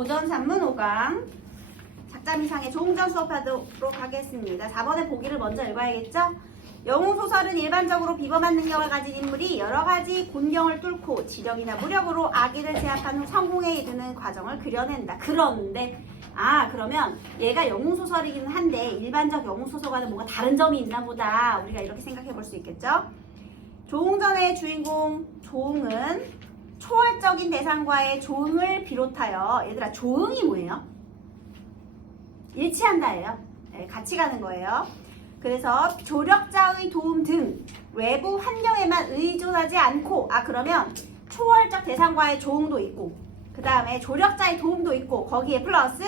고전 산문 5강 작자미상의 조응전 수업하도록 하겠습니다. 4번의 보기를 먼저 읽어야겠죠? 영웅소설은 일반적으로 비범한 능력을 가진 인물이 여러가지 곤경을 뚫고 지력이나 무력으로 악의를 제압한 후 성공에 이르는 과정을 그려낸다. 그런데 그러면 얘가 영웅소설이긴 한데 일반적 영웅소설과는 뭔가 다른 점이 있나 보다. 우리가 이렇게 생각해 볼 수 있겠죠? 조응전의 주인공 조응은 초월적인 대상과의 조응을 비롯하여, 얘들아 조응이 뭐예요? 일치한다예요. 네, 같이 가는 거예요. 그래서 조력자의 도움 등 외부 환경에만 의존하지 않고, 그러면 초월적 대상과의 조응도 있고, 그 다음에 조력자의 도움도 있고, 거기에 플러스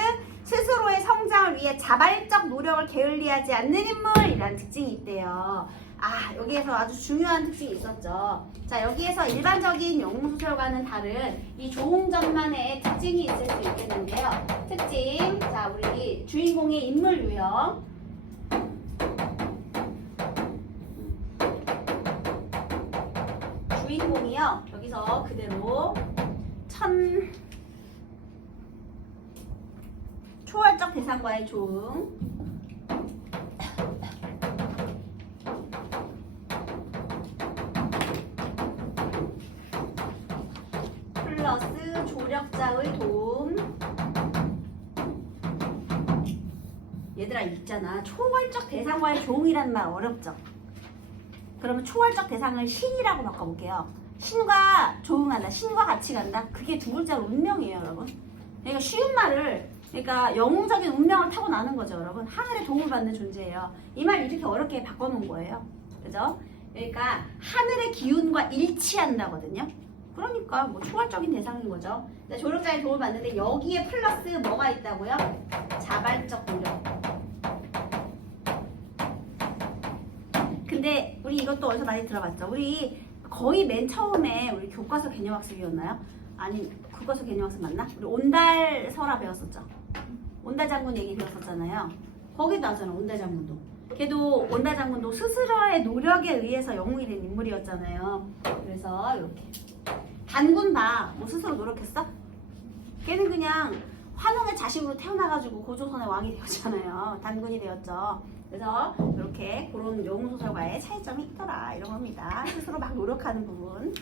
스스로의 성장을 위해 자발적 노력을 게을리하지 않는 인물이라는 특징이 있대요. 여기에서 아주 중요한 특징이 있었죠. 자, 여기에서 일반적인 영웅소설과는 다른 이 조응전만의 특징이 있을 수 있겠는데요. 특징, 자, 우리 주인공의 인물 유형. 주인공이요, 여기서 그대로 초월적 대상과의 조응, 플러스 조력자의 도움. 얘들아 있잖아, 초월적 대상과의 조응이라는 말 어렵죠? 그러면 초월적 대상을 신이라고 바꿔볼게요. 신과 조응한다, 신과 같이 간다. 그게 두 글자로 운명이에요, 여러분. 그러니까 쉬운 말을, 그러니까 영웅적인 운명을 타고나는 거죠, 여러분. 하늘의 도움을 받는 존재예요. 이 말 이렇게 어렵게 바꿔놓은 거예요. 그죠? 그러니까 하늘의 기운과 일치한다거든요. 그러니까 뭐 초월적인 대상인 거죠. 조력자의 도움을 받는데 여기에 플러스 뭐가 있다고요? 자발적 노력. 근데 우리 이것도 어디서 많이 들어봤죠? 우리 거의 맨 처음에 우리 교과서 개념학습이었나요? 아니, 교과서 개념학습 맞나? 우리 온달설화 배웠었죠? 온달 장군 얘기 배웠었잖아요. 거기도 나오잖아, 온달 장군도. 걔도 온달 장군도 스스로의 노력에 의해서 영웅이 된 인물이었잖아요. 그래서 이렇게 단군 봐, 뭐 스스로 노력했어? 걔는 그냥 환웅의 자식으로 태어나가지고 고조선의 왕이 되었잖아요. 단군이 되었죠. 그래서 이렇게 그런 영웅소설과의 차이점이 있더라, 이런 겁니다. 스스로 막 노력하는 부분.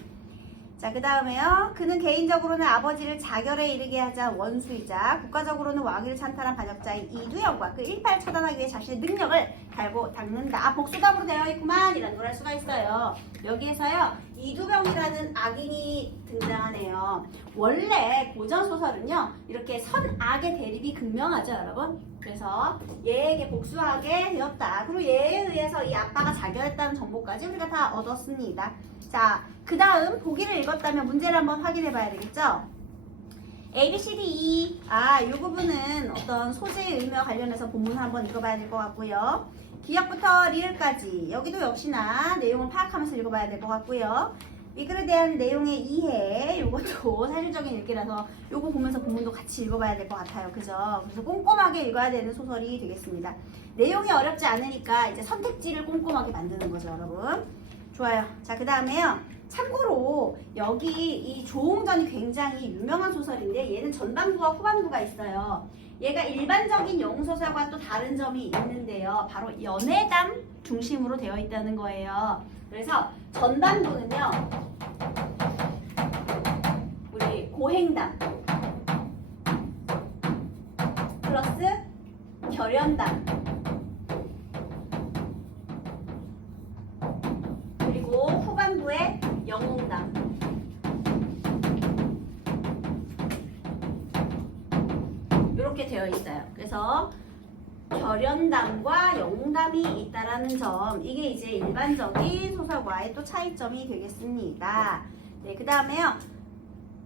자, 그 다음에요. 그는 개인적으로는 아버지를 자결에 이르게 하자 원수이자 국가적으로는 왕위를 찬탈한 반역자인 이두영과 그 일파를 처단하기 위해 자신의 능력을 갈고 닦는다. 복수담으로 되어 있구만, 이란 걸 할 수가 있어요. 여기에서요, 이두병이라는 악인이 등장하네요. 원래 고전소설은요, 이렇게 선악의 대립이 극명하죠, 여러분. 그래서 얘에게 복수하게 되었다. 그리고 얘에 의해서 이 아빠가 자결했다는 정보까지 우리가 다 얻었습니다. 자, 그 다음 보기를 읽었다면 문제를 한번 확인해 봐야 되겠죠? A, B, C, D, E. 이 부분은 어떤 소재의 의미와 관련해서 본문을 한번 읽어봐야 될 것 같고요. 기역부터 리을까지 여기도 역시나 내용을 파악하면서 읽어봐야 될 것 같고요. 이 글에 대한 내용의 이해, 이것도 사실적인 읽기라서 이거 보면서 본문도 같이 읽어봐야 될 것 같아요. 그죠? 그래서 꼼꼼하게 읽어야 되는 소설이 되겠습니다. 내용이 어렵지 않으니까 이제 선택지를 꼼꼼하게 만드는 거죠, 여러분. 좋아요. 자, 그 다음에요. 참고로 여기 이 조응전이 굉장히 유명한 소설인데 얘는 전반부와 후반부가 있어요. 얘가 일반적인 영웅소설과 또 다른 점이 있는데요. 바로 연애담 중심으로 되어 있다는 거예요. 그래서 전반부는요, 우리 고행담 플러스 결연담 그리고 후반부에 영웅담. 이렇게 되어 있어요. 그래서 결연담과 영웅담이 있다라는 점, 이게 이제 일반적인 소설과의 또 차이점이 되겠습니다. 네, 그 다음에요.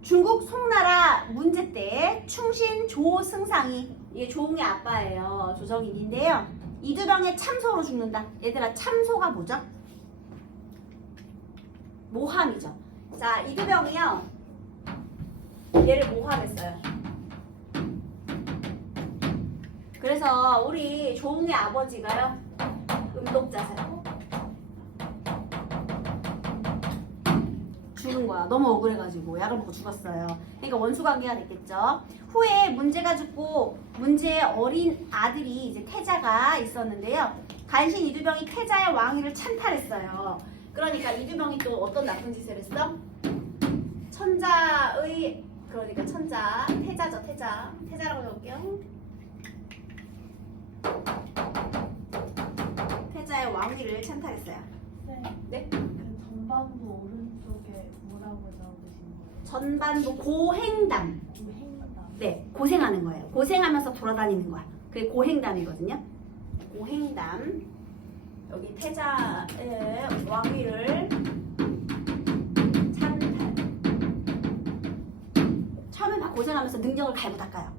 중국 송나라 문제 때 충신 조승상이, 이게 조응의 아빠예요. 조정인인데요. 이두병의 참소로 죽는다. 얘들아, 참소가 뭐죠? 모함이죠. 자, 이두병이요, 얘를 모함했어요. 그래서 우리 조응의 아버지가요, 음독자세요. 죽은 거야. 너무 억울해가지고 약을 먹고 죽었어요. 그러니까 원수관계가 됐겠죠. 후에 문제가 죽고 문제의 어린 아들이 이제 태자가 있었는데요. 간신 이두병이 태자의 왕위를 찬탈했어요. 그러니까 이두병이 또 어떤 나쁜 짓을 했어? 천자의 그러니까 천자 태자죠. 태자라고 적을게요. 태자의 왕위를 찬탈했어요. 네? 그 전반부 오른쪽에 뭐라고 적으신 거예요? 전반부 고행담. 고행담. 네, 고생하는 거예요. 고생하면서 돌아다니는 거야. 그게 고행담이거든요. 고행담. 여기 태자의 왕위를 찬탈. 처음에 막 고생하면서 능력을 갈고 닦아요.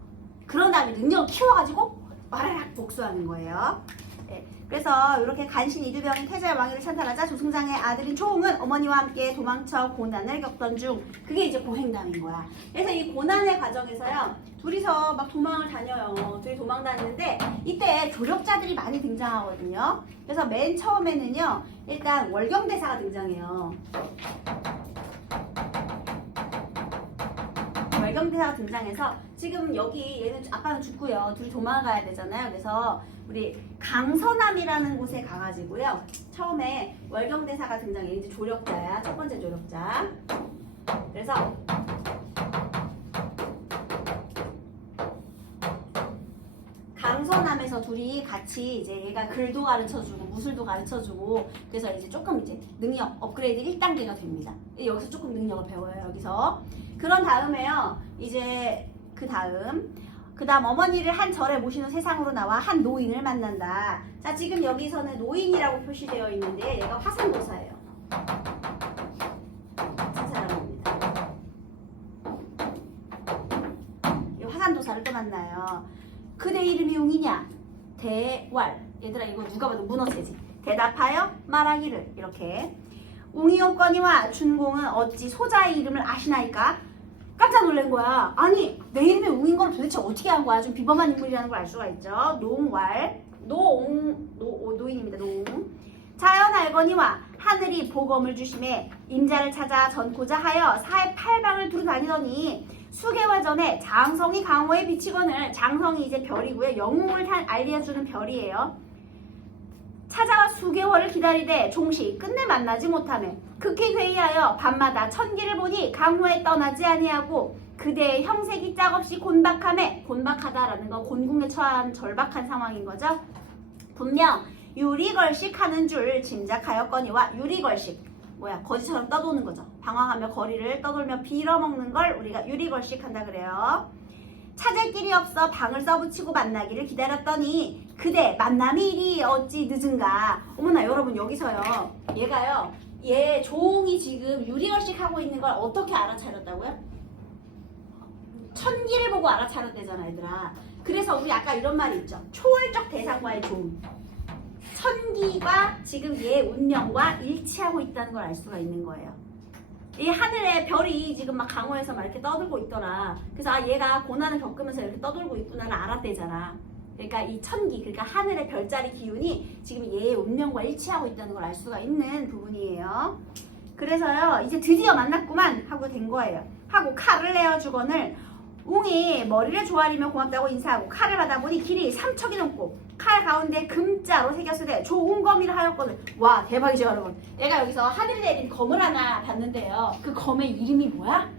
그런 다음에 능력을 키워가지고 와라락 복수하는 거예요. 네, 그래서 이렇게 간신 이두병이 태자의 왕위를 찬탈하자 조승장의 아들인 초홍은 어머니와 함께 도망쳐 고난을 겪던 중 그게 이제 고행담인 거야. 그래서 이 고난의 과정에서요 둘이서 막 도망을 다녀요. 둘이 도망 다니는데 이때 조력자들이 많이 등장하거든요. 그래서 맨 처음에는요 일단 월경대사가 등장해요. 월경대사가 등장해서 지금 여기 얘는 아빠는 죽고요. 둘이 도망가야 되잖아요. 그래서 우리 강서남이라는 곳에 가가지고요. 처음에 월경대사가 등장해. 이제 조력자야. 첫 번째 조력자. 그래서 강서남에서 둘이 같이 이제 얘가 글도 가르쳐주고 무술도 가르쳐주고 그래서 이제 조금 이제 능력 업그레이드 1단계가 됩니다. 여기서 조금 능력을 배워요. 여기서. 그런 다음에요. 이제 그 다음 어머니를 한 절에 모시는 세상으로 나와 한 노인을 만난다. 자, 지금 여기서는 노인이라고 표시되어 있는데 얘가 화산도사예요. 같은 사람입니다. 이 화산도사를 또 만나요. 그대 이름이 웅이냐? 대왈. 얘들아 이거 누가 봐도 문어체지. 대답하여 말하기를 이렇게. 웅이옵거니와 준공은 어찌 소자의 이름을 아시나이까? 깜짝 놀란 거야. 아니 내 이름이 웅인 걸 도대체 어떻게 한 거야? 좀 비범한 인물이라는 걸 알 수가 있죠. 노옹왈 노인입니다. 노옹. 자연 알거니와 하늘이 복음을 주심에 임자를 찾아 전코자 하여 사해 팔방을 두루 다니더니 수개월 전에 장성이 강호에 비치거늘. 장성이 이제 별이고요. 영웅을 알려주는 별이에요. 찾아와 수개월을 기다리되 종시 끝내 만나지 못하매 극히 회의하여 밤마다 천기를 보니 강호에 떠나지 아니하고 그대의 형색이 짝없이 곤박함에, 곤박하다라는 건 곤궁에 처한 절박한 상황인 거죠. 분명 유리걸식 하는 줄 짐작하였거니와. 유리걸식 뭐야? 거지처럼 떠도는 거죠. 방황하며 거리를 떠돌며 빌어먹는 걸 우리가 유리걸식 한다 그래요. 찾을 길이 없어 방을 써붙이고 만나기를 기다렸더니 그대 만남이 이리 어찌 늦은가. 어머나 여러분 여기서요 얘 조옹이 지금 유리걸식 하고 있는 걸 어떻게 알아차렸다고요? 천기를 보고 알아차렸대잖아 얘들아. 그래서 우리 아까 이런 말이 있죠. 초월적 대상과의 조음. 천기가 지금 얘 운명과 일치하고 있다는 걸 알 수가 있는 거예요. 이 하늘에 별이 지금 막 강호에서 막 이렇게 떠들고 있더라. 그래서 아 얘가 고난을 겪으면서 이렇게 떠돌고 있구나를 알았대잖아. 그러니까 이 천기, 그러니까 하늘의 별자리 기운이 지금 얘의 운명과 일치하고 있다는 걸 알 수가 있는 부분이에요. 그래서요 이제 드디어 만났구만 하고 된 거예요. 하고 칼을 내어주거늘. 웅이 머리를 조아리며 고맙다고 인사하고 칼을 받아보니 길이 3척이 넘고 칼 가운데 금자로 새겼으되 조웅검이라 하였거든. 와 대박이죠 여러분. 내가 여기서 하늘 내린 검을 하나 봤는데요. 그 검의 이름이 뭐야?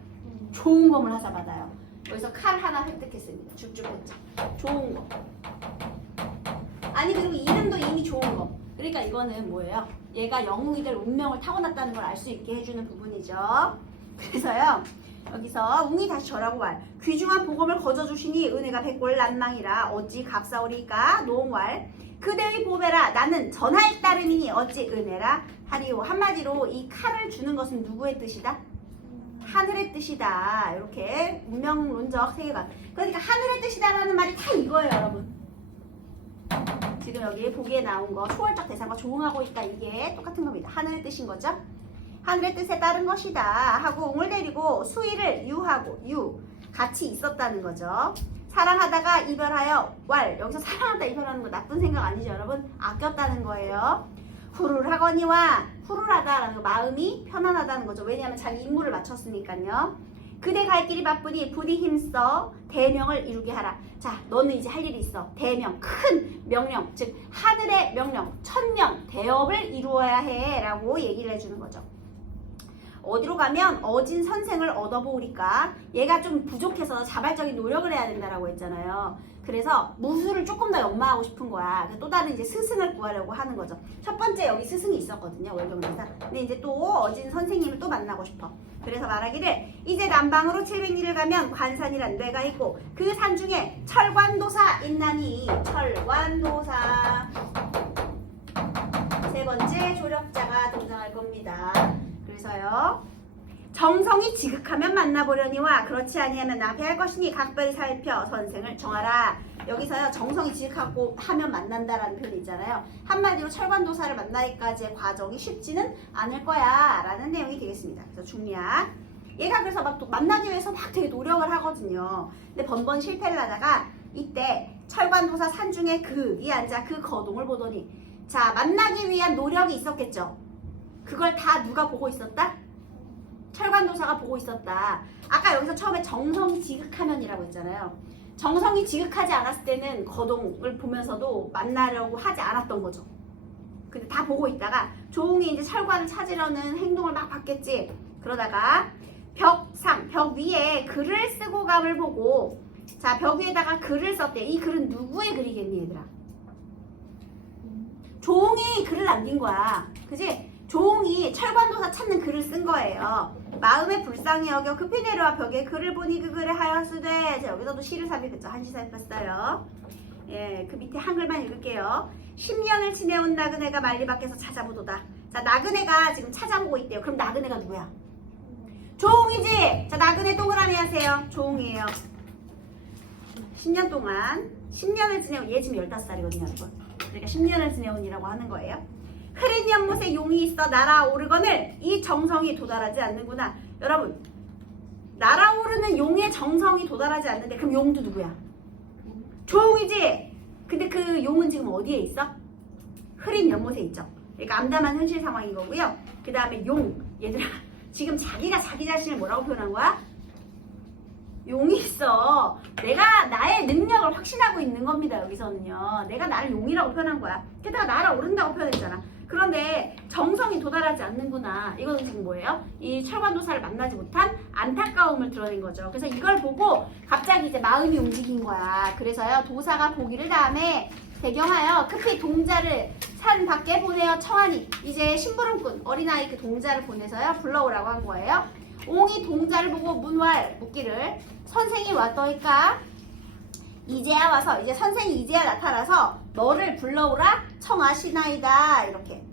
조웅검을 하자 받아요. 여기서 칼 하나 획득했습니다. 죽죽했죠. 조웅검. 아니 그리고 이름도 이미 조웅검. 그러니까 이거는 뭐예요? 얘가 영웅이 될 운명을 타고났다는 걸 알 수 있게 해주는 부분이죠. 그래서요 여기서 웅이 다시 절하고 말. 귀중한 복음을 거저주시니 은혜가 백골 난망이라 어찌 값사오리까. 노옹왈. 그대의 보배라 나는 전할 따름이니 어찌 은혜라 하리오. 한마디로 이 칼을 주는 것은 누구의 뜻이다? 하늘의 뜻이다. 이렇게 운명론적 세계관. 그러니까 하늘의 뜻이다라는 말이 다 이거예요 여러분. 지금 여기 보기에 나온 거 초월적 대상과 조응하고 있다. 이게 똑같은 겁니다. 하늘의 뜻인 거죠. 하늘의 뜻에 따른 것이다 하고 웅을 데리고 수위를 유하고 같이 있었다는 거죠. 사랑하다가 이별하여 왈. 여기서 사랑하다 이별하는 거 나쁜 생각 아니죠 여러분. 아꼈다는 거예요. 후를 하거니와 푸르하다라는 거, 마음이 편안하다는 거죠. 왜냐하면 자기 임무를 마쳤으니까요. 그대 갈 길이 바쁘니 부디 힘써 대명을 이루게 하라. 자, 너는 이제 할 일이 있어. 대명, 큰 명령, 즉 하늘의 명령, 천명, 대업을 이루어야 해 라고 얘기를 해주는 거죠. 어디로 가면 어진 선생을 얻어보으리까. 얘가 좀 부족해서 자발적인 노력을 해야 된다라고 했잖아요. 그래서 무술을 조금 더 연마하고 싶은 거야. 그래서 또 다른 이제 스승을 구하려고 하는 거죠. 첫 번째 여기 스승이 있었거든요. 월경대사. 근데 이제 또 어진 선생님을 또 만나고 싶어. 그래서 말하기를 이제 남방으로 700리를 가면 관산이란 뇌가 있고 그 산 중에 철관도사 있나니. 철관도사. 세 번째 조력자가 등장할 겁니다. 그래서요. 정성이 지극하면 만나보려니와 그렇지 아니하면 낭패할 것이니 각별히 살펴 선생을 정하라. 여기서요. 정성이 지극하고 하면 만난다라는 표현이 있잖아요. 한마디로 철관도사를 만나기까지의 과정이 쉽지는 않을 거야 라는 내용이 되겠습니다. 그래서 중리학. 얘가 그래서 막 만나기 위해서 막 되게 노력을 하거든요. 근데 번번 실패를 하다가 이때 철관도사 산중에 그이 앉아 그 거동을 보더니 자, 만나기 위한 노력이 있었겠죠. 그걸 다 누가 보고 있었다? 철관도사가 보고 있었다. 아까 여기서 처음에 정성이 지극하면이라고 했잖아요. 정성이 지극하지 않았을 때는 거동을 보면서도 만나려고 하지 않았던 거죠. 근데 다 보고 있다가 조용히 이제 철관을 찾으려는 행동을 막 봤겠지. 그러다가 벽상, 벽 위에 글을 쓰고 감을 보고 자, 벽 위에다가 글을 썼대. 이 글은 누구의 글이겠니 얘들아? 조홍이 글을 남긴 거야. 그지? 조홍이 철관도사 찾는 글을 쓴 거예요. 마음에 불쌍히 여겨 급히 내려와 벽에 글을 보니 그 글에 하였으되. 자, 여기서도 시를 삽입했죠. 한시 삽입했어요. 예, 그 밑에 한글만 읽을게요. 10년을 지내온 나그네가 만리 밖에서 찾아보도다. 자, 나그네가 지금 찾아보고 있대요. 그럼 나그네가 누구야? 조홍이지? 자, 나그네 동그라미 하세요. 조홍이에요. 10년 동안 10년을 지내온, 얘 지금 15살이거든요 여러분. 그러니까 10년을 지내온이라고 하는 거예요. 흐린 연못에 용이 있어 날아오르거늘 이 정성이 도달하지 않는구나. 여러분, 날아오르는 용의 정성이 도달하지 않는데 그럼 용도 누구야? 조홍이지? 근데 그 용은 지금 어디에 있어? 흐린 연못에 있죠. 그러니까 암담한 현실 상황인 거고요. 그 다음에 용, 얘들아 지금 자기가 자기 자신을 뭐라고 표현한 거야? 용이 있어. 내가 나의 능력을 확신하고 있는 겁니다. 여기서는요. 내가 나를 용이라고 표현한 거야. 게다가 날아오른다고 표현했잖아. 그런데 정성이 도달하지 않는구나. 이거는 지금 뭐예요? 이 철관도사를 만나지 못한 안타까움을 드러낸 거죠. 그래서 이걸 보고 갑자기 이제 마음이 움직인 거야. 그래서요. 도사가 보기를 다음에 배경하여 급히 동자를 산 밖에 보내어 청하니 이제 심부름꾼 어린아이 그 동자를 보내서요. 불러오라고 한 거예요. 옹이 동자를 보고 문왈 묻기를 선생이 왔더이까. 이제야 와서 이제 선생이 이제야 나타나서 너를 불러오라 청하시나이다. 이렇게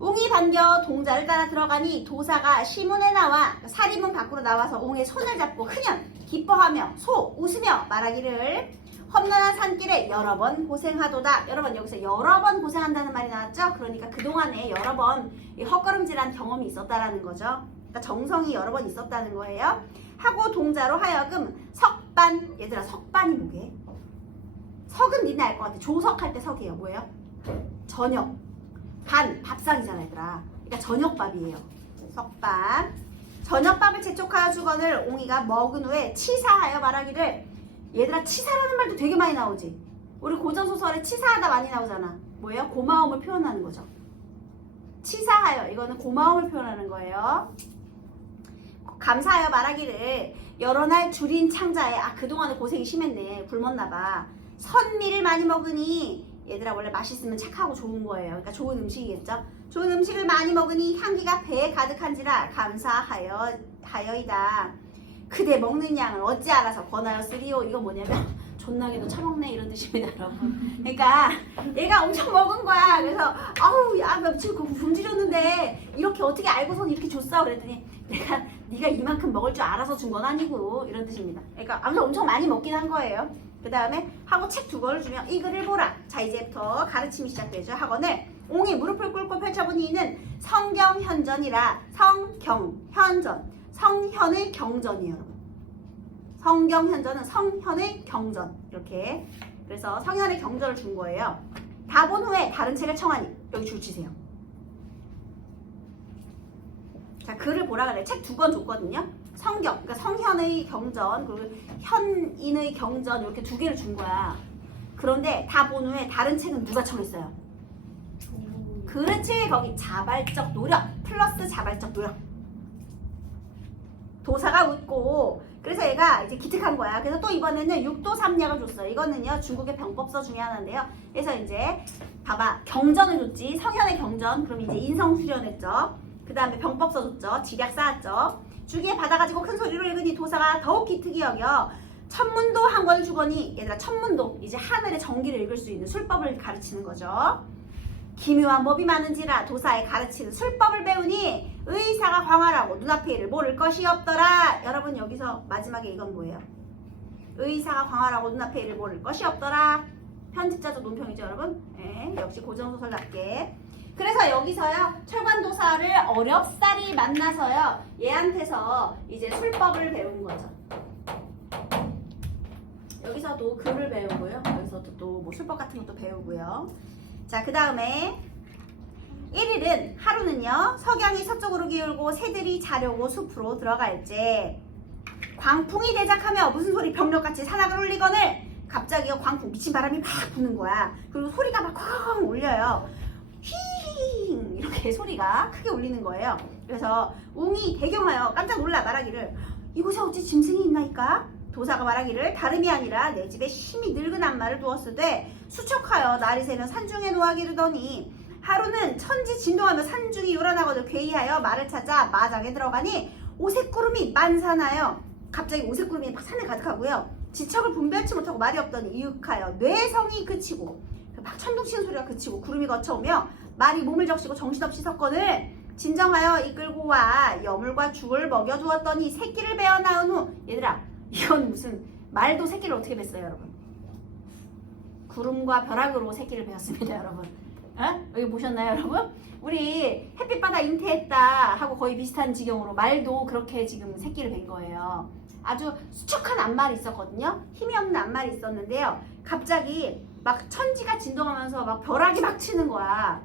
옹이 반겨 동자를 따라 들어가니 도사가 시문에 나와 사리문 밖으로 나와서 옹의 손을 잡고 흔연 기뻐하며 소 웃으며 말하기를 험난한 산길에 여러 번 고생하도다. 여러분 여기서 여러 번 고생한다는 말이 나왔죠. 그러니까 그동안에 여러 번 헛걸음질한 경험이 있었다라는 거죠. 그러니까 정성이 여러 번 있었다는 거예요. 하고 동자로 하여금 석반. 얘들아 석반이 뭐게? 석은 니네 알 것 같아. 조석할 때 석이에요. 뭐예요? 저녁. 반 밥상이잖아 얘들아. 그러니까 저녁밥이에요. 석반. 저녁밥을 재촉하여 주거늘 옹이가 먹은 후에 치사하여 말하기를. 얘들아 치사라는 말도 되게 많이 나오지. 우리 고전소설에 치사하다 많이 나오잖아. 뭐예요? 고마움을 표현하는 거죠. 치사하여 이거는 고마움을 표현하는 거예요. 감사하여 말하기를 여러 날 줄인 창자에 그동안에 고생이 심했네. 굶었나봐. 선미를 많이 먹으니 얘들아 원래 맛있으면 착하고 좋은 거예요. 그러니까 좋은 음식이겠죠. 좋은 음식을 많이 먹으니 향기가 배에 가득한지라 감사하여이다. 그대 먹는 양을 어찌 알아서 권하였으리요. 이거 뭐냐면 존나게도 처먹네 이런 뜻입니다 여러분. 그러니까 얘가 엄청 먹은 거야. 그래서 아우 야 며칠 굶주렸는데 이렇게 어떻게 알고선 이렇게 줬어. 그랬더니 네가 이만큼 먹을 줄 알아서 준 건 아니고 이런 뜻입니다. 그러니까 아무튼 엄청 많이 먹긴 한 거예요. 그 다음에 하고 책 2권을 주면 이 글을 보라. 자 이제부터 가르침이 시작되죠. 학원을 옹이 무릎을 꿇고 펼쳐보니 이는 성경현전이라. 성경현전. 성현의 경전이에요 여러분. 성경현전은 성현의 경전. 이렇게 그래서 성현의 경전을 준 거예요. 다 본 후에 다른 책을 청하니. 여기 줄 치세요. 자, 글을 보라 그래. 책 2권 줬거든요. 성경, 그러니까 성현의 경전, 그리고 현인의 경전 이렇게 2개를 준 거야. 그런데 다 본 후에 다른 책은 누가 청했어요? 그렇지. 거기 자발적 노력 플러스 자발적 노력. 도사가 웃고 그래서 얘가 이제 기특한 거야. 그래서 또 이번에는 6도 3약을 줬어요. 이거는요 중국의 병법서 중에 하나인데요. 그래서 이제 봐봐 경전을 줬지. 성현의 경전. 그럼 이제 인성 수련했죠. 그 다음에 병법서 줬죠. 지략 쌓았죠. 주기에 받아가지고 큰 소리로 읽으니 도사가 더욱 기특이 여겨 천문도 한 권을 주거니 얘들아 천문도 이제 하늘의 정기를 읽을 수 있는 술법을 가르치는 거죠. 기묘한 법이 많은지라 도사에 가르치는 술법을 배우니 의사가 광활하고 눈앞에 일을 모를 것이 없더라. 여러분 여기서 마지막에 이건 뭐예요? 의사가 광활하고 눈앞에 일을 모를 것이 없더라. 편집자적 논평이죠 여러분. 네, 역시 고전소설답게. 그래서 여기서요 철관도사를 어렵사리 만나서요 얘한테서 이제 술법을 배운 거죠. 여기서도 글을 배우고요. 여기서도 또 뭐 술법 같은 것도 배우고요. 자, 그 다음에 1일은 하루는요 석양이 서쪽으로 기울고 새들이 자려고 숲으로 들어갈지 광풍이 대작하며 무슨 소리 병력같이 산악을 울리거늘 갑자기 광풍 미친 바람이 막 부는 거야. 그리고 소리가 막 쾅 울려요. 휘잉 이렇게 소리가 크게 울리는 거예요. 그래서 웅이 대경하여 깜짝 놀라 말하기를 이곳에 어찌 짐승이 있나이까? 도사가 말하기를 다름이 아니라 내 집에 심히 늙은 안마를 두었으되 수척하여 날이 새면 산중에 놓아기르더니 하루는 천지 진동하며 산중이 요란하거든 괴이하여 말을 찾아 마장에 들어가니 오색구름이 만산하여 갑자기 오색구름이 막 산에 가득하고요. 지척을 분별치 못하고 말이 없더니 이윽하여 뇌성이 그치고 막 천둥치는 소리가 그치고 구름이 거쳐오며 말이 몸을 적시고 정신없이 섰거늘 진정하여 이끌고 와 여물과 죽을 먹여두었더니 새끼를 베어 낳은 후 얘들아 이건 무슨 말도 새끼를 어떻게 뱄어요 여러분? 구름과 벼락으로 새끼를 베었습니다 여러분. 어? 여기 보셨나요 여러분? 우리 햇빛바다 잉태했다 하고 거의 비슷한 지경으로 말도 그렇게 지금 새끼를 뵌 거예요. 아주 수척한 앞말이 있었거든요. 힘이 없는 앞말이 있었는데요. 갑자기 막 천지가 진동하면서 막 벼락이 막 치는 거야.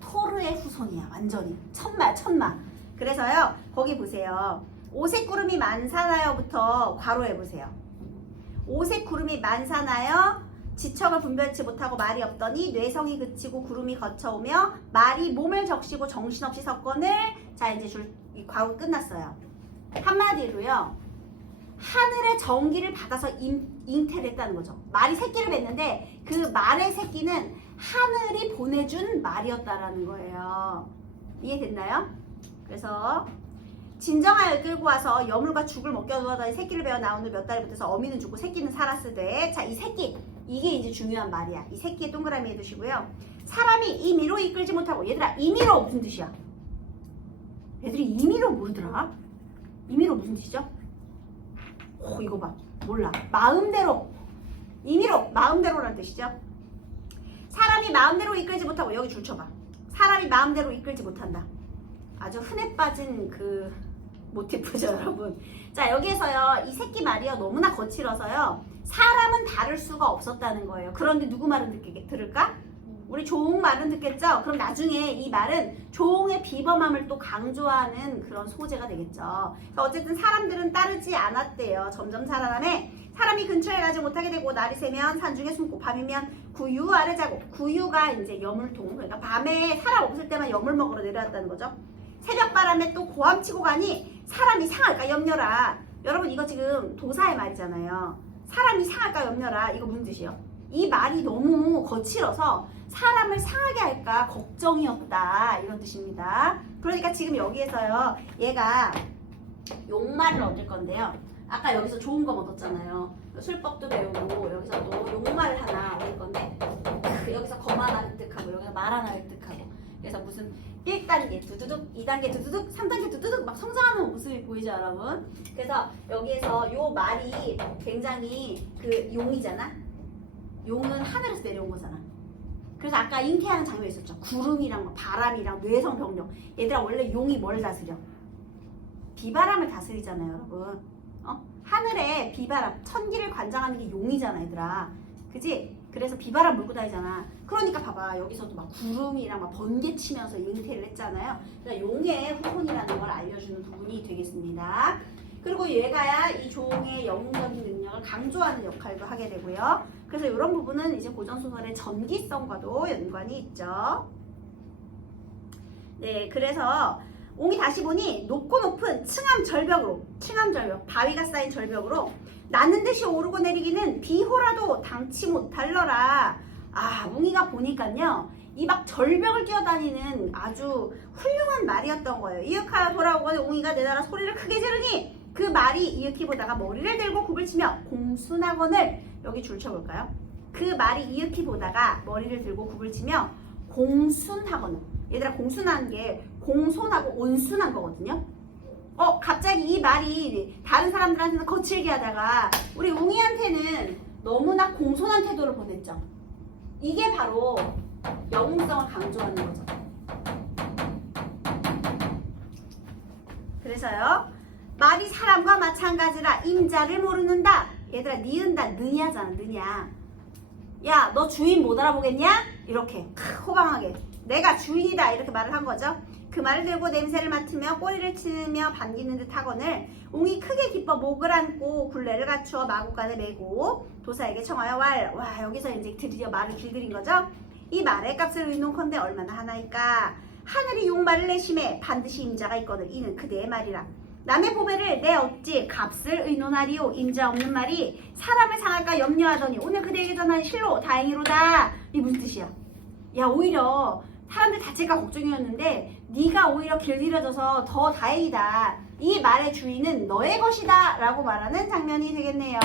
토르의 후손이야 완전히. 천마. 그래서요 거기 보세요. 오색구름이 만사나요부터 괄호해보세요. 오색구름이 만사나요 지척을 분별치 못하고 말이 없더니 뇌성이 그치고 구름이 거쳐오며 말이 몸을 적시고 정신없이 섰거늘 자 이제 이 괄호 끝났어요. 한마디로요 하늘의 정기를 받아서 잉태를 했다는 거죠. 말이 새끼를 뱉는데 그 말의 새끼는 하늘이 보내준 말이었다라는 거예요. 이해됐나요? 그래서 진정하여 끌고 와서 여물과 죽을 먹여두었더니 새끼를 베어 나온 후 몇 달이 붙어서 어미는 죽고 새끼는 살았으되 자 이 새끼 이게 이제 중요한 말이야. 이 새끼에 동그라미 해두시고요. 사람이 임의로 이끌지 못하고 얘들아 임의로 무슨 뜻이야? 애들이 임의로 모르더라. 임의로 무슨 뜻이죠? 오 이거 봐 몰라. 마음대로 임의로 마음대로라는 뜻이죠. 사람이 마음대로 이끌지 못하고 여기 줄 쳐봐. 사람이 마음대로 이끌지 못한다. 아주 흔해 빠진 그 모티프죠 여러분. 자 여기에서요 이 새끼 말이요 너무나 거칠어서요 사람은 다를 수가 없었다는 거예요. 그런데 누구 말은 들을까? 우리 조옹 말은 듣겠죠? 그럼 나중에 이 말은 조옹의 비범함을 또 강조하는 그런 소재가 되겠죠. 그러니까 어쨌든 사람들은 따르지 않았대요. 점점 살아남에 사람이 근처에 가지 못하게 되고 날이 새면 산중에 숨고 밤이면 구유 아래 자고 구유가 이제 여물통 그러니까 밤에 사람 없을 때만 여물 먹으러 내려왔다는 거죠. 새벽바람에 또 고함치고 가니 사람이 상할까 염려라. 여러분 이거 지금 도사의 말이잖아요. 사람이 상할까 염려라. 이거 무슨 뜻이에요? 이 말이 너무 거칠어서 사람을 상하게 할까 걱정이었다 이런 뜻입니다. 그러니까 지금 여기에서요 얘가 용말을 얻을 건데요. 아까 여기서 좋은 거 얻었잖아요. 술법도 배우고 여기서 또 용말을 하나 얻을 건데 여기서 검 하나 획득하고 여기서 말 하나 획득하고 그래서 무슨 1단계 두두둑 2단계 두두둑 3단계 두두둑 막 성장하는 모습이 보이죠 여러분. 그래서 여기에서 요 말이 굉장히 그 용이잖아. 용은 하늘에서 내려온 거잖아. 그래서 아까 잉태하는 장면이 있었죠. 구름이랑 바람이랑 뇌성 병력. 얘들아 원래 용이 뭘 다스려? 비바람을 다스리잖아요 여러분. 하늘에 비바람 천기를 관장하는 게 용이잖아 얘들아. 그지? 그래서 비바람 몰고 다니잖아. 그러니까 봐봐 여기서도 막 구름이랑 막 번개 치면서 잉태를 했잖아요. 그러니까 용의 후손이라는 걸 알려주는 부분이 되겠습니다. 그리고 얘가야 이 종의 영웅적인 능력을 강조하는 역할도 하게 되고요. 그래서 이런 부분은 이제 고전소설의 전기성과도 연관이 있죠. 네, 그래서 옹이 다시 보니 높고 높은 층암절벽, 바위가 쌓인 절벽으로 나는 듯이 오르고 내리기는 비호라도 당치 못할러라. 아, 옹이가 보니까요, 이 막 절벽을 뛰어다니는 아주 훌륭한 말이었던 거예요. 이윽하여 돌아오거든 옹이가 내달아 소리를 크게 지르니 그 말이 이윽히 보다가 머리를 들고 굽을 치며 공순하거늘, 여기 줄 쳐볼까요? 그 말이 이윽히 보다가 머리를 들고 굽을 치며 공순하거늘. 얘들아, 공순한 게 공손하고 온순한 거거든요. 갑자기 이 말이 다른 사람들한테는 거칠게 하다가 우리 웅이한테는 너무나 공손한 태도를 보냈죠. 이게 바로 영웅성을 강조하는 거죠. 그래서요, 말이 사람과 마찬가지라 임자를 모르는다. 얘들아, 니은다, 느냐잖아, 느냐. 야, 너 주인 못 알아보겠냐? 이렇게 호강하게 내가 주인이다 이렇게 말을 한 거죠. 그 말을 들고 냄새를 맡으며 꼬리를 치며 반기는 듯 하거늘 옹이 크게 기뻐 목을 안고 굴레를 갖추어 마구간에 메고 도사에게 청하여 와, 여기서 이제 드디어 말을 길들인 거죠. 이 말의 값을 의논컨대 얼마나 하나이까. 하늘이 용말을 내심에 반드시 임자가 있거늘 이는 그대의 말이라. 남의 보배를 내 어찌 값을 의논하리오. 임자 없는 말이 사람을 상할까 염려하더니 오늘 그대에게 전한 실로 다행이로다. 이게 무슨 뜻이야? 야, 오히려 사람들 자체가 걱정이었는데 네가 오히려 길들여져서 더 다행이다. 이 말의 주인은 너의 것이다 라고 말하는 장면이 되겠네요.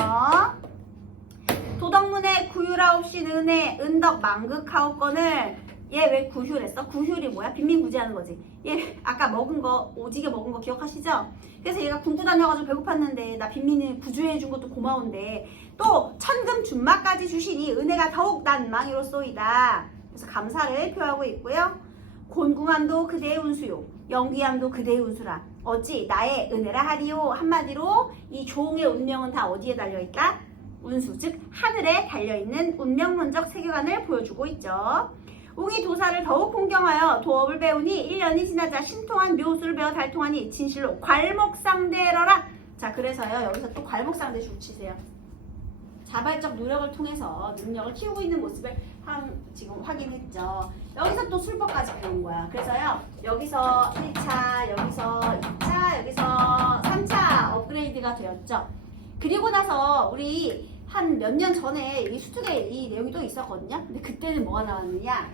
도덕문에 구휼아옵시 은혜 은덕 망극하옵건을. 얘 왜 구휼했어? 구휼이 뭐야? 빈민구제하는 거지. 얘 아까 먹은 거, 오지게 먹은 거 기억하시죠? 그래서 얘가 군부 다녀가지고 배고팠는데 나 빈민을 구조해준 것도 고마운데 또 천금 준마까지 주시니 은혜가 더욱 난망이로소이다. 그래서 감사를 표하고 있고요. 곤궁함도 그대의 운수요, 영귀함도 그대의 운수라. 어찌 나의 은혜라 하리요. 한마디로 이 종의 운명은 다 어디에 달려있다? 운수, 즉 하늘에 달려있는 운명론적 세계관을 보여주고 있죠. 웅이 도사를 더욱 공경하여 도업을 배우니 1년이 지나자 신통한 묘수를 배워 달통하니 진실로 괄목상대러라. 자, 그래서요 여기서 또 괄목상대 줄치세요. 자발적 노력을 통해서 능력을 키우고 있는 모습을 지금 확인했죠. 여기서 또 술법까지 배운 거야. 그래서요 여기서 1차, 여기서 2차, 여기서 3차 업그레이드가 되었죠. 그리고 나서 우리 한 몇 년 전에 이 수특에 이 내용이 또 있었거든요. 근데 그때는 뭐가 나왔느냐,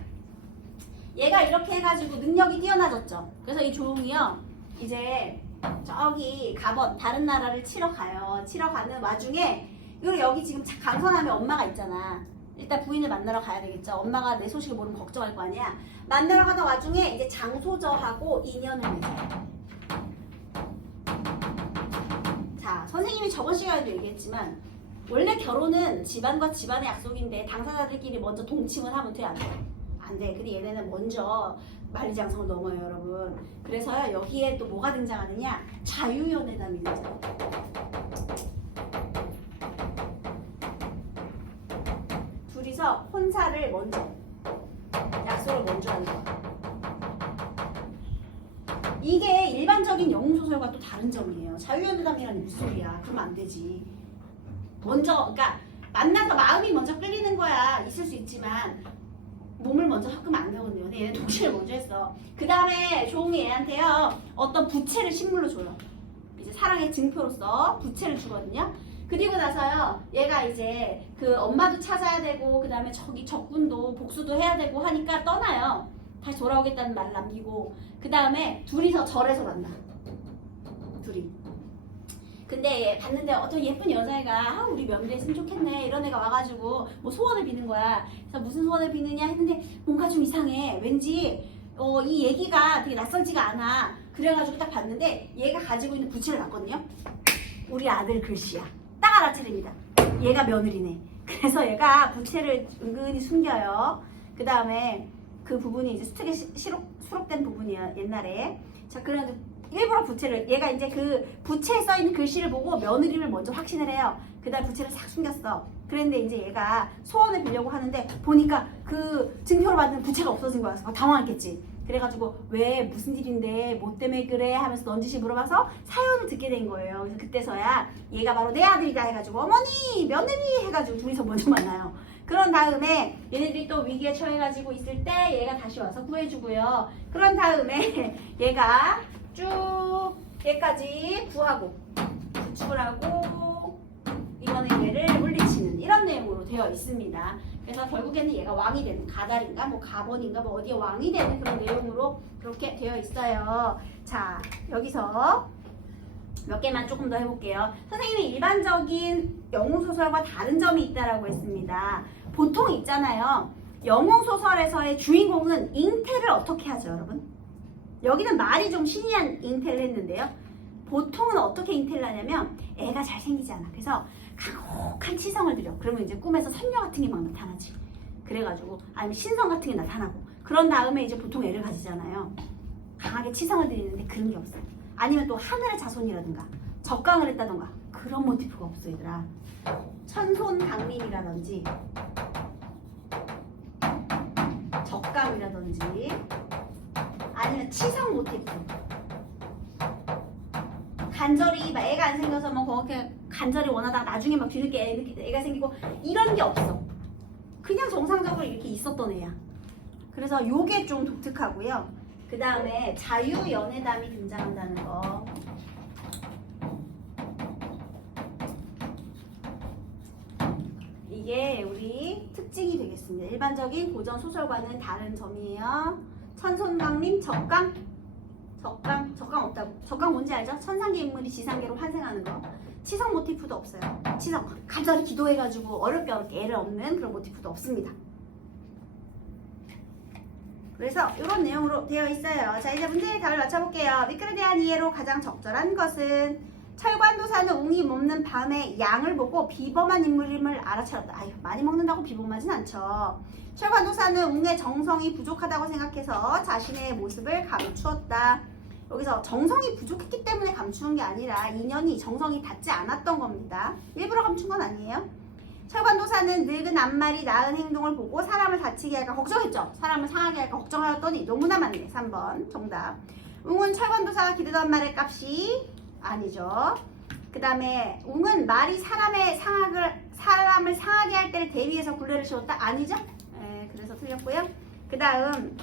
얘가 이렇게 해가지고 능력이 뛰어나졌죠. 그래서 이 조웅이요 이제 저기 가번 다른 나라를 치러 가요. 치러 가는 와중에 그리고 여기 지금 강선함에 엄마가 있잖아. 일단 부인을 만나러 가야 되겠죠. 엄마가 내 소식을 모르면 걱정할 거 아니야. 만나러 가는 와중에 이제 장소저하고 인연을 맺어요. 자, 선생님이 저번 시간에도 얘기했지만 원래 결혼은 집안과 집안의 약속인데 당사자들끼리 먼저 동침을 하면 돼, 안 돼? 안 돼. 근데 얘네는 먼저 만리장성을 넘어요, 여러분. 그래서요 여기에 또 뭐가 등장하느냐, 자유연애담이 등장해요. 둘이서 혼사를 먼저, 약속을 먼저 하는 거야. 이게 일반적인 영웅소설과 또 다른 점이에요. 자유연애담이라는 무슨 소리야. 그러면 안 되지. 먼저, 그러니까 만나서 마음이 먼저 끌리는 거야. 있을 수 있지만 몸을 먼저 섞으면 안 되거든요. 근데 얘는 독신을 먼저 했어. 그 다음에 조웅이 얘한테요 어떤 부채를 신물로 줘요. 이제 사랑의 증표로서 부채를 주거든요. 그리고 나서요 얘가 이제 그 엄마도 찾아야 되고 그 다음에 저기 적군도 복수도 해야 되고 하니까 떠나요. 다시 돌아오겠다는 말을 남기고 그 다음에 둘이서 절에서 만나. 둘이. 근데 봤는데 어떤 예쁜 여자애가 우리 며느리 했으면 좋겠네 이런 애가 와가지고 뭐 소원을 비는 거야. 그래서 무슨 소원을 비느냐 했는데 뭔가 좀 이상해. 왠지 이 얘기가 되게 낯설지가 않아. 그래가지고 딱 봤는데 얘가 가지고 있는 부채를 봤거든요. 우리 아들 글씨야. 딱 알아차립니다. 얘가 며느리네. 그래서 얘가 부채를 은근히 숨겨요. 그 다음에 그 부분이 이제 수특에 수록된 부분이야, 옛날에. 자, 그런데 일부러 부채를 얘가 이제 그 부채에 써 있는 글씨를 보고 며느림을 먼저 확신을 해요. 그다음 부채를 싹 숨겼어. 그런데 이제 얘가 소원을 빌려고 하는데 보니까 그 증표로 받은 부채가 없어진 거야. 그래서 당황했겠지. 그래가지고 왜 무슨 일인데 뭐 때문에 그래 하면서 넌지시 물어봐서 사연을 듣게 된 거예요. 그래서 그때서야 얘가 바로 내 아들이다 해가지고 어머니 며느리 해가지고 둘이서 먼저 만나요. 그런 다음에 얘네들이 또 위기에 처해가지고 있을 때 얘가 다시 와서 구해주고요. 그런 다음에 얘가 쭉 얘까지 구하고 구축을 하고 이거는 얘를 물리치는 이런 내용으로 되어 있습니다. 그래서 결국에는 얘가 왕이 되는 가달인가 뭐 가본인가 뭐 어디에 왕이 되는 그런 내용으로 그렇게 되어 있어요. 자 여기서 몇 개만 조금 더 해볼게요. 선생님이 일반적인 영웅소설과 다른 점이 있다라고 했습니다. 보통 있잖아요. 영웅소설에서의 주인공은 잉태를 어떻게 하죠, 여러분? 여기는 말이 좀 신이한 잉태를 했는데요. 보통은 어떻게 잉태를 하냐면 애가 잘생기지 않아. 그래서 강혹한 치성을 들여. 그러면 이제 꿈에서 선녀 같은 게 막 나타나지. 그래가지고 아니면 신성 같은 게 나타나고 그런 다음에 이제 보통 애를 가지잖아요. 강하게 치성을 들이는데 그런 게 없어요. 아니면 또 하늘의 자손이라든가 적강을 했다던가 그런 모티프가 없어 얘들아. 천손강림이라든지 적강이라든지 아니면 치성 모티프 간절히 막 애가 안 생겨서 뭐 그렇게 간절히 원하다가 나중에 막 뒤늦게 애가 생기고 이런 게 없어. 그냥 정상적으로 이렇게 있었던 애야. 그래서 요게 좀 독특하고요. 그 다음에 자유연애담이 등장한다는 거. 이게 우리 특징이 되겠습니다. 일반적인 고전 소설과는 다른 점이에요. 천손강림, 적강 없다고. 적강 뭔지 알죠? 천상계 인물이 지상계로 환생하는 거. 치성 모티프도 없어요. 치성 간절히 기도해가지고 어렵게 애를 얻는 그런 모티프도 없습니다. 그래서 이런 내용으로 되어 있어요. 자 이제 문제의 답을 맞춰볼게요. 미끌에 대한 이해로 가장 적절한 것은 철관도사는 웅이 먹는 밤에 양을 보고 비범한 인물임을 알아차렸다. 아유 많이 먹는다고 비범하진 않죠. 철관도사는 웅의 정성이 부족하다고 생각해서 자신의 모습을 감추었다. 여기서 정성이 부족했기 때문에 감추는 게 아니라 인연이 정성이 닿지 않았던 겁니다. 일부러 감춘 건 아니에요. 철관도사는 늙은 앞말이 나은 행동을 보고 사람을 다치게 할까 걱정했죠. 사람을 상하게 할까 걱정하였더니 너무나 많네. 3번 정답. 웅은 철관도사가 기르던 말의 값이 아니죠. 그 다음에 웅은 말이 사람을 상하게 할 때를 대비해서 굴레를 씌웠다. 아니죠. 네, 그래서 틀렸고요. 그 다음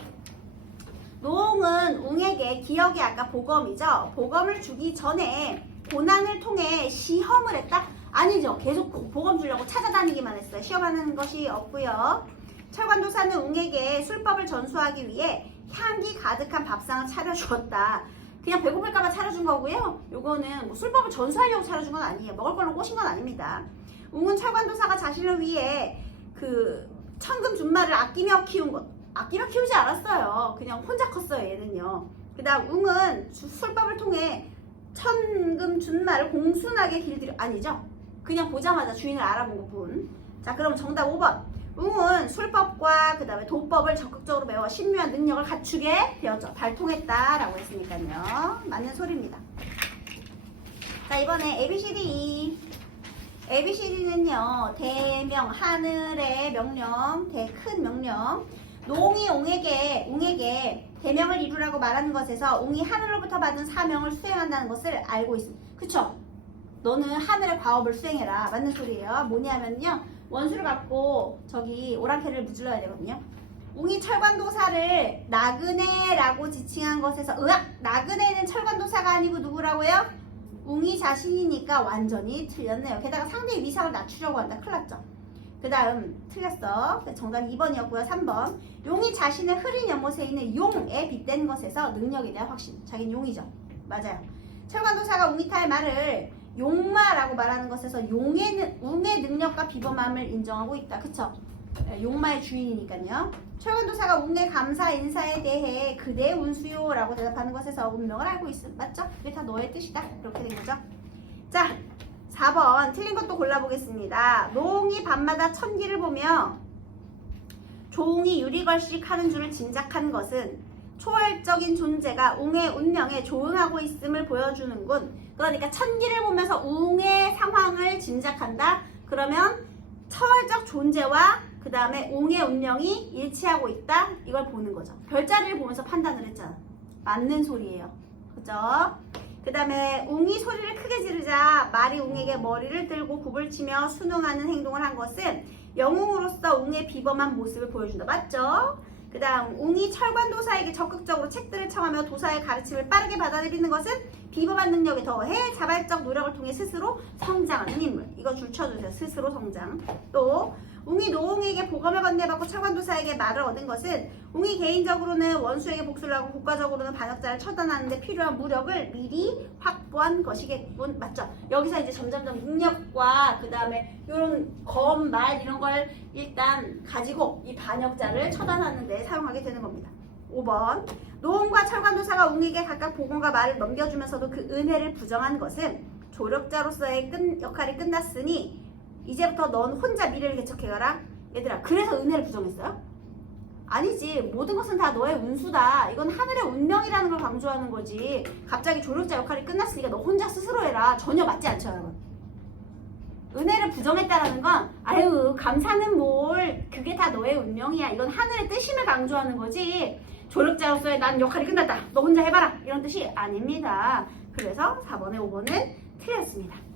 노옹은 웅에게 기억이 아까 보검이죠. 보검을 주기 전에 고난을 통해 시험을 했다. 아니죠. 계속 보검 주려고 찾아다니기만 했어요. 시험하는 것이 없고요. 철관도사는 웅에게 술법을 전수하기 위해 향기 가득한 밥상을 차려주었다. 그냥 배고플까봐 차려준 거고요. 요거는 뭐 술법을 전수하려고 차려준 건 아니에요. 먹을 걸로 꼬신 건 아닙니다. 웅은 철관도사가 자신을 위해 그 천금 준말을 아끼며 키운 것. 아끼며 키우지 않았어요. 그냥 혼자 컸어요. 얘는요. 그 다음 웅은 술법을 통해 천금 준말을 공순하게 길들여 아니죠. 그냥 보자마자 주인을 알아본 것뿐. 자 그럼 정답 5번. 웅은 술법과 그 다음에 도법을 적극적으로 배워 신묘한 능력을 갖추게 되었죠. 달통했다라고 했으니까요. 맞는 소리입니다. 자 이번에 ABCD. ABCD는요. 대명, 하늘의 명령, 큰 명령. 노옹이 웅에게 대명을 이루라고 말하는 것에서 웅이 하늘로부터 받은 사명을 수행한다는 것을 알고 있습니다. 그쵸? 너는 하늘의 과업을 수행해라. 맞는 소리예요. 뭐냐면요. 원수를 갖고 저기 오랑캐를 무질러야 되거든요. 웅이 철관도사를 나그네라고 지칭한 것에서 으악! 나그네는 철관도사가 아니고 누구라고요? 웅이 자신이니까 완전히 틀렸네요. 게다가 상대의 위상을 낮추려고 한다. 큰일 났죠. 그 다음 틀렸어. 정답 2번이었고요. 3번. 용이 자신의 흐린 연못에 있는 용에 빗댄 것에서 능력에 대한 확신. 자기는 용이죠. 맞아요. 철관도사가 웅이타의 말을 용마라고 말하는 것에서 웅의 능력과 비범함을 인정하고 있다. 그쵸? 용마의 주인이니까요. 철관도사가 웅의 감사 인사에 대해 그대의 운수요 라고 대답하는 것에서 운명을 알고 있음. 맞죠? 그게 다 너의 뜻이다. 이렇게 된 거죠. 자 4번 틀린 것도 골라보겠습니다. 노옹이 밤마다 천기를 보며 조웅이 유리걸식 하는 줄을 짐작한 것은 초월적인 존재가 웅의 운명에 조응하고 있음을 보여주는군. 그러니까 천기를 보면서 웅의 상황을 짐작한다. 그러면 초월적 존재와 그 다음에 웅의 운명이 일치하고 있다. 이걸 보는 거죠. 별자리를 보면서 판단을 했잖아. 맞는 소리예요. 그죠? 그 다음에 웅이 소리를 크게 지르자 말이 웅에게 머리를 들고 굽을 치며 순응하는 행동을 한 것은 영웅으로서 웅의 비범한 모습을 보여준다. 맞죠? 그 다음 웅이 철관도사에게 적극적으로 책들을 청하며 도사의 가르침을 빠르게 받아들이는 것은 비범한 능력에 더해 자발적 노력을 통해 스스로 성장하는 인물. 이거 줄 쳐주세요. 스스로 성장. 또 웅이 노웅에게 보검을 건네받고 철관도사에게 말을 얻은 것은 웅이 개인적으로는 원수에게 복수를 하고 국가적으로는 반역자를 처단하는 데 필요한 무력을 미리 확보한 것이겠군. 맞죠? 여기서 이제 점점점 능력과 그 다음에 이런 검, 말 이런 걸 일단 가지고 이 반역자를 처단하는 데 사용하게 되는 겁니다. 5번 노웅과 철관도사가 웅에게 각각 보검과 말을 넘겨주면서도 그 은혜를 부정한 것은 조력자로서의 역할이 끝났으니 이제부터 넌 혼자 미래를 개척해가라. 얘들아, 그래서 은혜를 부정했어요? 아니지. 모든 것은 다 너의 운수다. 이건 하늘의 운명이라는 걸 강조하는 거지. 갑자기 조력자 역할이 끝났으니까 너 혼자 스스로 해라. 전혀 맞지 않죠, 여러분? 은혜를 부정했다라는 건 아유, 감사는 뭘. 그게 다 너의 운명이야. 이건 하늘의 뜻임을 강조하는 거지. 조력자로서의 난 역할이 끝났다. 너 혼자 해봐라. 이런 뜻이 아닙니다. 그래서 4번에 5번은 틀렸습니다.